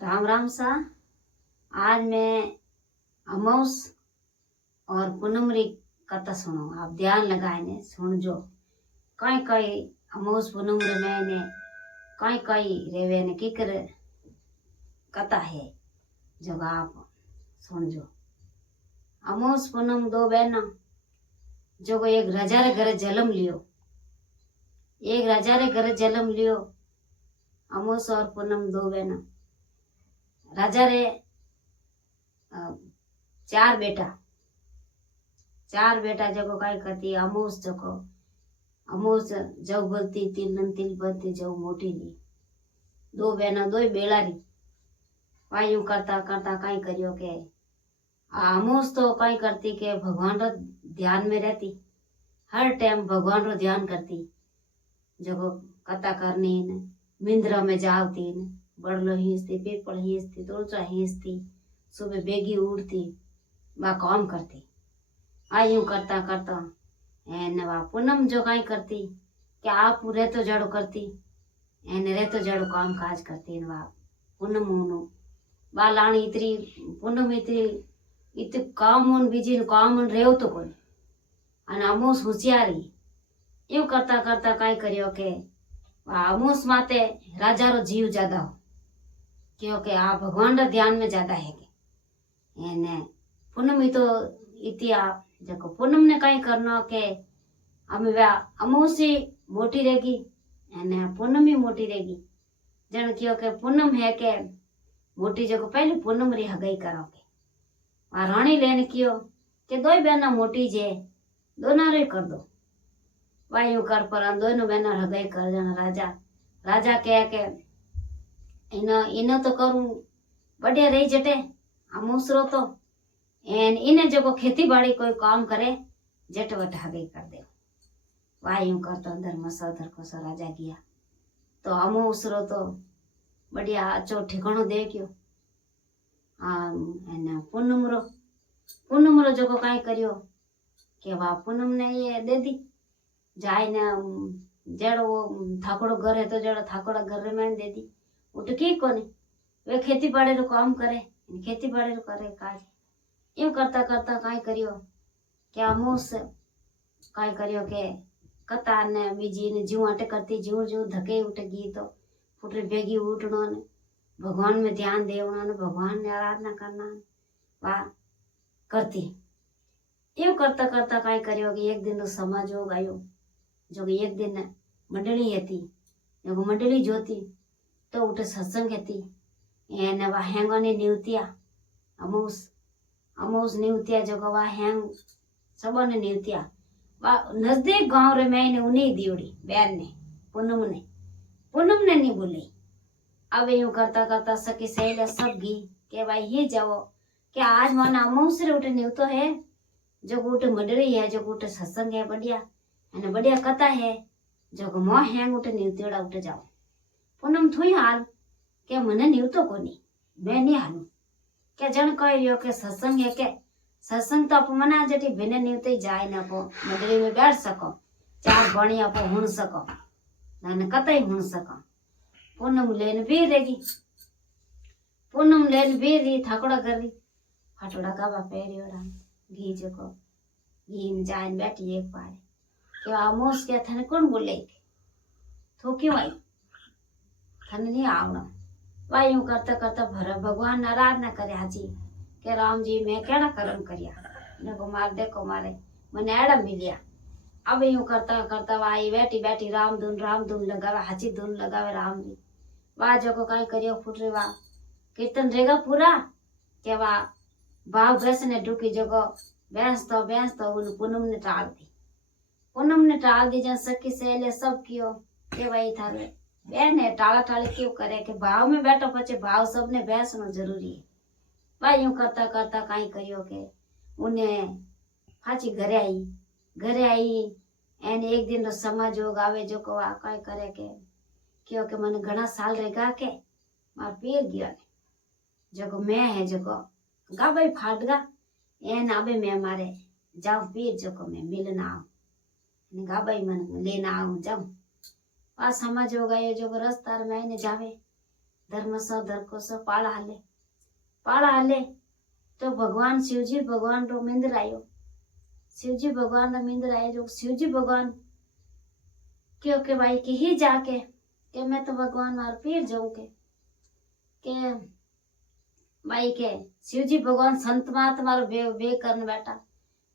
राम राम सा। आज मैं अमावस और पूनम री कथा सुनो। आप ध्यान लगाए ने सुन जो कई कई अमावस पूनम रे मैंने कई कई रेवे ने किकर कथा है जो आप सुन जो। अमावस पूनम दो बहना जो एक राजा रे घरे जन्म लियो। एक राजा रे घरे जन्म लियो अमावस और पूनम दो बहना। राजा रे चार बेटा जको काय करती अमावस जको अमावस जब बोलती तिल बोलती जब मोटी ली दो बहना दो बेलारी वायु करता करता कई करियो के अमावस तो कई करती के भगवान रो ध्यान में रहती। हर टाइम भगवान रो ध्यान करती जको कथा करनी न मिंद्रा में जावती न बड़लो हिंसती पीपल हिंसती तुलसा हिंसती सुबह बेगी उठती बा काम करती। आयु करता करता एने वा पूनम जो कई करती कि आप रहतो जड़ो करती एने रहतो जड़ो काम काज करती वा पूनम उनो बा लाणी इतरी पूनम इतरी इत काम उन बीजी काम उन रेव तो कोई अने अमावस होशियारी यू करता करता कई करियो के अमावस माते राजा रो जीव ज्यादा हो क्योंकि आप भगवान रा ध्यान में ज्यादा है के एने पूनम तो इतिया जको पूनम ने कई करना के हमें वा अमावस मोटी रहेगी एने पूनम ही मोटी रहेगी। जन क्यों के पूनम है के मोटी जको पहले पूनम री हगाई करोगे वा रानी लेने क्यों के दो बहना मोटी जे दोनों रे कर दो वायु कर पर दोनों बहना हगाई कर जाना। राजा कह के इन तो करूं बढ़िया रही जटे अमूसरो तो एन इने जको खेती बाड़ी कोई काम करे जट वट हगाई कर दे। वायु कर तो अंदर मसाधर को सा राजा गया तो अमूसरो तो बढ़िया अच्छो ठिकानो दे क्यों एन पूनम रो जको काई करियो के वा पूनम ने ये दे दी जाए ना जड़ो थाकोड़ो घर है तो जड़ो थाकोड़ा घर में दे दी उठ की कोनी वे खेती बाड़ी रो काम करे खेती बाड़ी रो करे काज यूं करता करता काई करियो के अमूस काई करियो के कथा ने बीजी ने जीव अटे करती जीव जीव धके उठ गई तो फुटरे बेगी उठनो ने भगवान में ध्यान देवना ने भगवान ने आराधना करना वा करती। यूं करता करता काई करियो कि एक दिन तो समाज हो गयो जो एक दिन मंडली हती जो मंडली जोती तो उठे सत्संग हती एने वा हेंगोनी न्यूतिया अमूस न्यूतिया जो वा हेंग सबने न्यूतिया वा नजदीक गांव रे मैंने उन्हीं दियोड़ी बहन ने पूनम ने नहीं बोली। अब यूं करता करता सखी सहेलिया सब गी के भाई ये जाओ कि आज माना अमूस रे उठे न्यूतो है जो उठे मंडली है जो उठे सत्संग है बढ़िया अने बढ़िया कथा है जो मोह हेंग उठे न्यूतियोड़ा उठे जाओ। पूनम थोड़ी हाल के मने न्यूतो कोनी मैं नहीं हालू के जन कह रियो के सत्संग है के सत्संग तो आप मना जटी बिना न्यूते जाए ना को मंडली में बैठ सको चार बणी आप हुण सको ना कतई हुण सको। पूनम लेन भी रहेगी पूनम लेन भी रही थाकोड़ा कर रही फटोड़ा गावा पहरियो राम घी जको घी में जाए बैठी एक पारे के अमोस के थने कौन बोले तो क्यों आई थने नहीं आवना वायु करता करता भर भगवान आराधना करे हाजी के राम जी मैं केड़ा कर्म करिया नको मार देखो मारे मने एड़ा मिलिया। अब यूं करता करता वाई बैठी बैठी राम धुन लगावे हाची धुन लगावे राम जी वा जको काई करियो फुटरे वा कीर्तन रेगा पूरा के वा भाव भैंस ने ढुकी जको भैंस तो उन पूनम ने टाल दी जन सखी सहेले सब कियो के भाई थारे बहन है टाला टाली क्यों करे के भाव में बैठो पचे भाव सबने भैंस नो जरूरी है। भाई यूं करता करता काई करियो के उन्हें फाची घरे आई एन एक दिन रो समाज योग आवे जो को काई करे के क्योंकि मन घना साल रहेगा के मार पीर गया जो मैं है जो गा भाई फाटगा एन आबे मैं मारे जाओ पीर जो को मैं मिलना आऊं गा भाई मन लेना आऊं जाऊं आ समझ हो गए जो रास्ता मैंने जावे धर्म सो धरको सो पाड़ा हाले तो भगवान शिवजी भगवान रो मिंदर आयो। शिवजी भगवान रो मिंदर आयो जो शिवजी भगवान क्यों के भाई के ही जाके के मैं तो भगवान मार पीर जाऊं के भाई के शिवजी भगवान संत महात्मा वे करने बैठा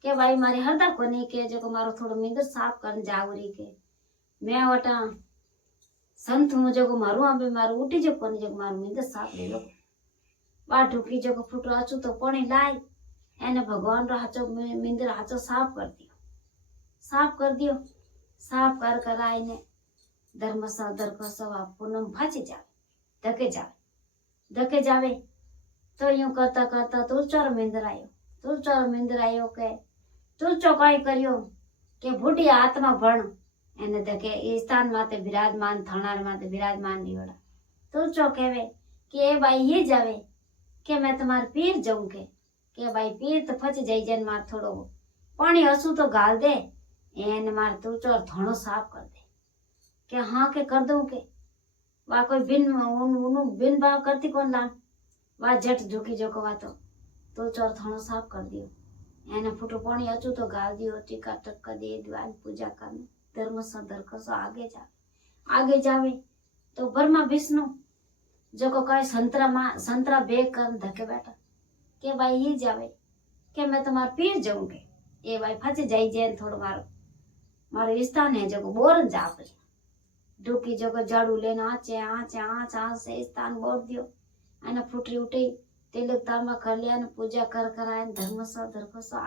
के भाई मारे हरदा कोनी के जो मारो थोड़ो मिंदर साफ करने जावरी के मैं वटा संत हूँ जो मारू अबे मारू उठी जो कोनी जो मारू मिंदर साफ ले लो बात ढुकी जो फुटो आचू तो पानी लाई एने भगवान रो हाचो मिंदर हाचो साफ कर दियो साफ कर आईने धर्म सा दरको सवा पूनम भाजी जावे धके जावे तो यूं करता करता तुलचोर मिंदर आयो के तुलचो काई करियो के बूढ़ी आत्मा भण एने धके ई स्थान माते विराजमान थानार माते विराजमान दियोड़ा तुलचो कहवे कि ए भाई ये जावे के मैं तुम्हारे पीर जाऊं के भाई पीर तो फच जाई जन मार थोड़ो पानी हसू तो गाल दे एने मार तुलचो धणो साफ कर दे के हाँ के कर दूं के वा कोई बिन भाव करती कौन लान वा झट झुकी जो वा तो तुलचो थणो साफ कर दियो एने फुटो पानी अचू तो गाल दियो टीका टक्का दे दीवान पूजा करने धर्म सो धरको सो आगे जावे तो ब्रह्मा विष्णु जो को कहे संतरा बेग कर धके बैठा के भाई ये जावे के मैं तुम्हार पीर जाऊं के ए भाई फंस जाई जैन थोड़ो मारो स्थान है जो को बोरन जाप डुकी जो को झाड़ू लेना आँच से स्थान बोर दियो एने फुटरी उठी तिलक तामा कर लिया ने पूजा कर आए धर्म सो धरको सो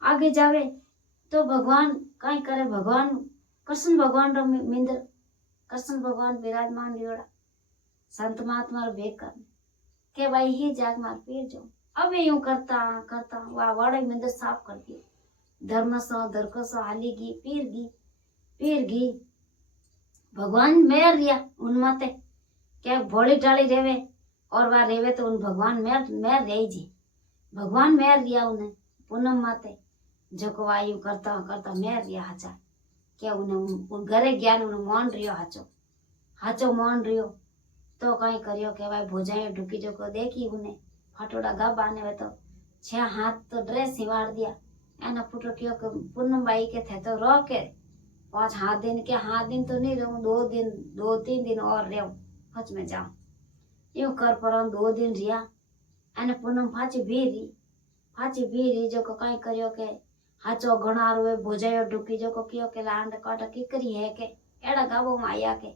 आगे जावे तो भगवान कई करे भगवान कृष्ण भगवान रो मिंदर कृष्ण भगवान विराजमान लियोड़ा संत महात्मा रो भेद कर के भाई ही जाग मार पीर जो अब यूं करता वाह वाड़े मिंदर साफ कर दिए धर्म सो धरको सो हाली गी पीर गी भगवान मेर रिया उन माते क्या भोली डाली रेवे और वह रेवे तो उन भगवान मेर रही जी भगवान मेर रिया उन्हें पूनम माते जो को वायु करता मेर रिया हाचा क्या उन्हें घरे ज्ञान उन्हें मान रियो हाचो मान रियो तो कई करियो के भाई भोजाई ढुकी जो को देखी उन्हें फटोड़ा गा बाने वे तो 6 हाथ तो ड्रेस सिवाड़ दिया एना फुटो क्यों के पूनम बाई के थे तो रो के 5 हाथ दिन तो नहीं रहूं 2-3 दिन और रहूं फच में जाऊं यूं कर पर 2 दिन रिया एने पूनम फाची भी जो को कई करियो के हाचो घणा रोए भोजायो ढुकी जो को कियो के लांड काटा की करी है के एड़ा गाबो में आया के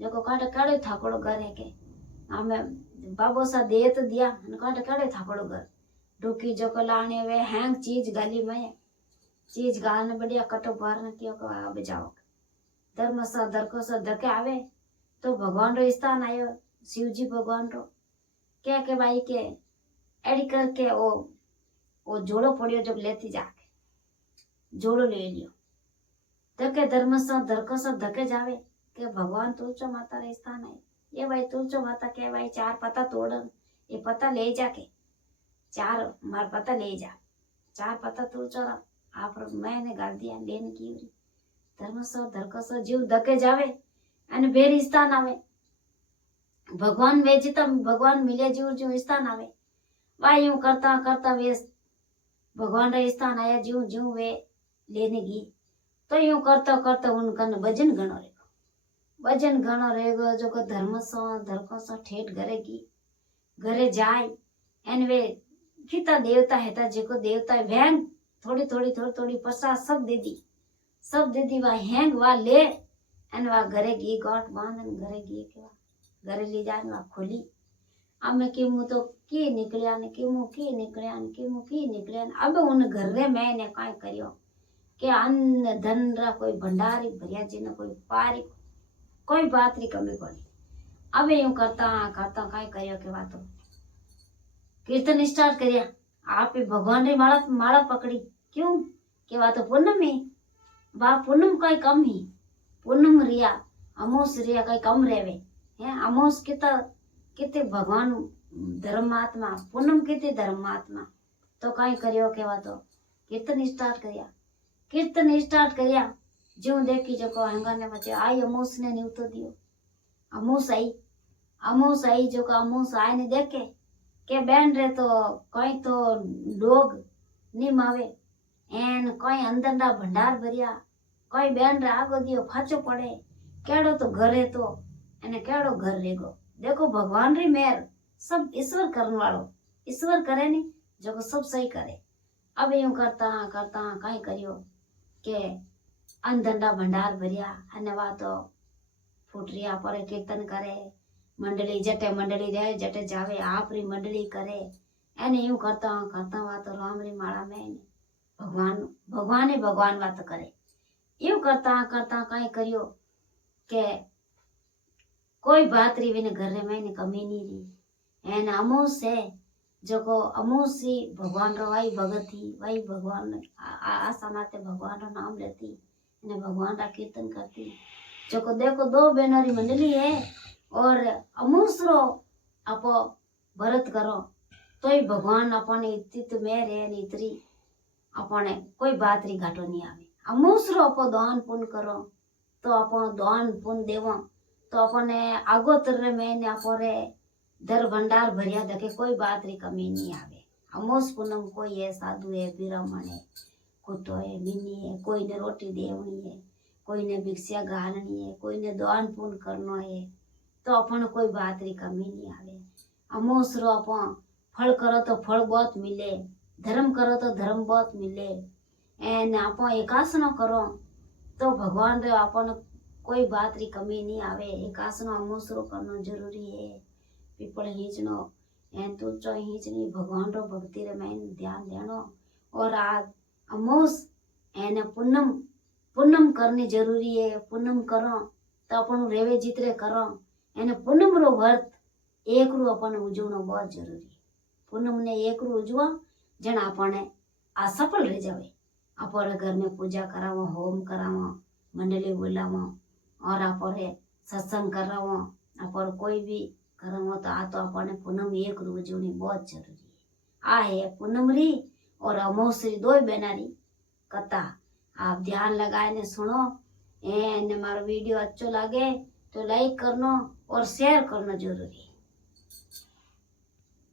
जो को काटा काड़े थापड़ो घर है के हमें बाबो सा दे तो दिया काटा काड़े थापड़ो घर ढुकी जो को लाने वे हैंग चीज गाली में चीज गालने बढ़िया कटो बाहर न कियो को अब जाओ धर्म सा धरको सा धके आवे तो भगवान रो स्थान आयो शिव जी भगवान रो क्या के भाई के एडी करके वो जोड़ो पड़ियो जब लेती जाके जोड़ो ले लियो धके धर्म सा धरको सा धके जावे के भगवान तुलचो माता रे स्थान है ये भाई तुलचो माता के भाई 4 पत्ता तोड़न ये पत्ता ले जाके 4 मार पत्ता ले जा 4 पत्ता तुलचो आप मैंने गाल दिया लेने की धर्म सो धरको सो जीव धके जावे अने बेर स्थान आवे भगवान वेजिता भगवान मिले जीव स्थान आवे वायु करता वे भगवान रे स्थान आया जीव वे लेने गी तो यूं करता उनका भजन घणो रहेगो जो को धर्म सो धरको सो ठेठ घरे जाए एन वे किता देवता है जेको देवता वैंग थोड़ी प्रसाद सब दे दी वा हैंग वा ले एन वा घरे गी गोट बांधन घरे गी के वा घरे ले जान वा खोली अमे किमु तो की निकलिया ने किमु की निकलिया अब उन घर रे मैंने काई करियो के अन्न धन रा कोई भंडारी भरिया जी ने कोई पारी कोई बात री कमी कोनी अब यूं करता काई करियो के बातो कीर्तन स्टार्ट करिया आप भगवान री माला पकड़ी क्यों के बातो पूनम में बा पूनम कोई कम ही पूनम रिया अमोस रिया कोई कम रेवे है अमोस किते भगवान धर्मात्मा पूनम किते धर्मात्मा तो काई करियो के बातो कीर्तन स्टार्ट करिया जो देखी जो को हंगाने बचे आई अमोस ने न्यूतो दियो अमोस आई अमूस आई जो का अमूस आए ने देखे के बेन रे तो कई तो डोग नीम आवे एन कई अंदर ना भंडार भरिया कई बेन रे आगो दियो फाचो पड़े केड़ो तो घरे तो एने केड़ो घर रेगो। देखो भगवान री मेहर सब ईश्वर करने वालो ईश्वर करे नी जो सब सही करे। अब यूं करता करता कई करियो के अंधंडा भंडार भरिया अने वा तो फुटरिया पर कीर्तन करे मंडली जटे मंडली रहे जटे जावे आपरी मंडली करे एने यूं करता करता वा तो राम री माला में भगवान भगवान भगवान बात करे। यूं करता करता कई करियो के कोई बात री विने घर में कमी नहीं रही एन अमूस है जो को अमूस ही भगवान रो वाई भगत थी वाई भगवान आशा माते भगवान रो नाम लेती ने भगवान रा कीर्तन करती जो को देखो दो बहनों री मंडली है और अमूस रो आपो भरत करो तो ही भगवान अपने इतनी मेहर है ने इतरी अपने कोई बात री घाटो नहीं आवे। अमूस रो आपो दान पुण्य करो तो आपो दान पुण्य देवो तो अपने आगोतर में ने आपोरे दर भंडार भरिया देखे कोई बात री कमी नहीं आवे। अमोस पूनम कोई है साधु है ब्राह्मण है कुटो है मिनी है कोई ने रोटी देवनी है कोई ने भिक्षा घालनी है कोई ने दान पुण्य करनो है तो अपन कोई बात री कमी नहीं आवे। अमोस रो अपन फल करो तो फल बहुत मिले धर्म करो तो धर्म बहुत मिले एन अपन एकासनो करो तो भगवान रे अपन कोई बात री कमी नहीं आवे। एकासनो अमोसरो करनो जरूरी है पीपल हींचनो एन तुलचो हींचनी भगवान रो भक्ति रे में ध्यान देनो और आज अमोस एने पुन्नम पुन्नम करनी जरूरी है। पुन्नम करो तो अपन रेवे जितरे करो एने पुन्नम रो व्रत एक रू अपन उजवनो बहुत जरूरी है। पुन्नम ने एक रू उजवा जन अपने आ सफल रह जावे। अपने घर में पूजा करावो होम करावो मंडली बुलावो और अपने सत्संग करावो अपन कोई भी करावो तो आ तो अपने पूनम एक रू उजवनी बहुत जरूरी है। आ है पूनम री और अमोस री दो बेनारी कथा आप ध्यान लगाए ने सुनो एने मारो वीडियो अच्छो लगे तो लाइक करनो और शेयर करना जरूरी है।